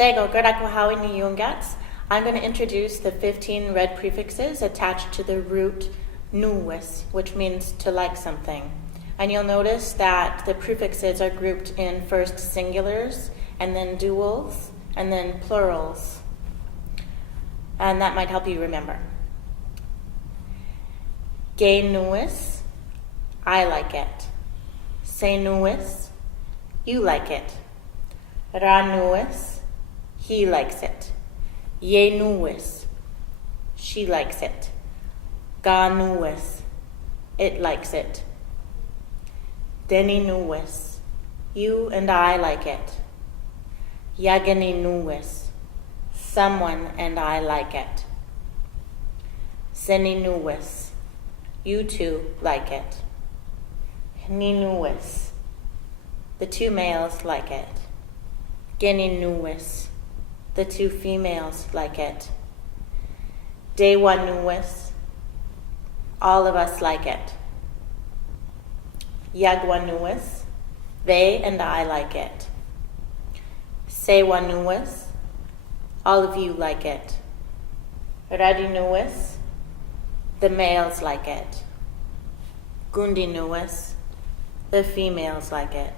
Sego Garakuhawi ni Yungats. I'm going to introduce the 15 red prefixes attached to the root nuwis, which means to like something. And you'll notice that the prefixes are grouped in first singulars, and then duals, and then plurals. And that might help you remember. Gay nuis, I like it. Se nuis, you like it. Ra nuis, he likes it. Ye nuis, she likes it. Ga nuis, it likes it. Deni nuis, you and I like it. Yagani nuis, someone and I like it. Seni nuis, you two like it. Ni nuis, the two males like it. Geni nuis, the two females like it. Dewa nuis, all of us like it. Yagwa nuis, they and I like it. Sewa nuis, all of you like it. Radi nuis, the males like it. Gundi nuis, the females like it.